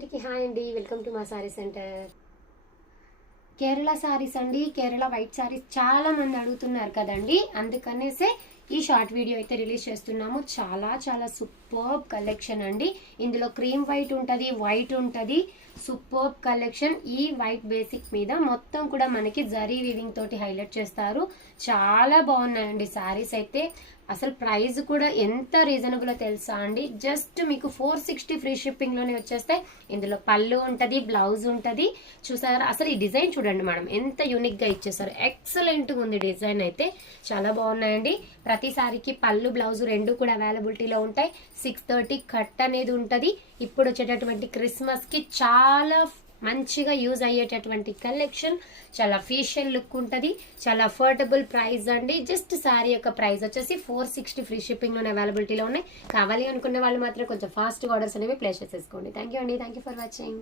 అందరికీ హాయ్ అండి, welcome to మా సారీ సెంటర్. కేరళ సారీస్ అండి, కేరళ వైట్ సారీస్ చాలా మంది అడుగుతున్నారు కదండి, అందుకనేసే ఈ షార్ట్ వీడియో అయితే రిలీజ్ చేస్తున్నాము. చాలా చాలా సూపర్బ్ కలెక్షన్ అండి. ఇందులో క్రీమ్ వైట్ ఉంటుంది, వైట్ ఉంటుంది. Superb collection. ఈ వైట్ బేసిక్ మీద మొత్తం కూడా మనకి జరీ వీవింగ్ తోటి హైలైట్ చేస్తారు. చాలా బాగున్నాయండి సారీస్ అయితే. అసలు ప్రైస్ కూడా ఎంత రీజనబుల్ తెలుసా అండి, జస్ట్ మీకు 460 ఫ్రీ షిప్పింగ్ లోనే వచ్చేస్తాయి. ఇందులో పళ్ళు ఉంటది, బ్లౌజ్ ఉంటది. చూసారా అసలు ఈ డిజైన్ చూడండి మేడం, ఎంత యూనిక్ గా ఇచ్చేసారు. ఎక్సలెంట్ గా ఉంది డిజైన్ అయితే, చాలా బాగున్నాయండి. ప్రతి సారీకి పళ్ళు బ్లౌజ్ రెండు కూడా అవైలబిలిటీలో ఉంటాయి. 630 కట్ అనేది ఉంటది. ఇప్పుడు వచ్చేటటువంటి క్రిస్మస్ కి చాలా మంచిగా యూజ్ అయ్యేటటువంటి కలెక్షన్. చాలా ఫేషియల్ లుక్ ఉంటుంది, చాలా అఫోర్డబుల్ ప్రైస్ అండి. జస్ట్ శారీ యొక్క ప్రైస్ వచ్చేసి 460 ఫ్రీ షిప్పింగ్ లోనే అవైలబిలిటీలో ఉన్నాయి. కావాలి అనుకునే వాళ్ళు మాత్రం కొంచెం ఫాస్ట్ ఆర్డర్స్ అనేవి ప్లేస్ చేసేసుకోండి. థ్యాంక్ యూ అండి, థ్యాంక్ యూ ఫర్ వాచింగ్.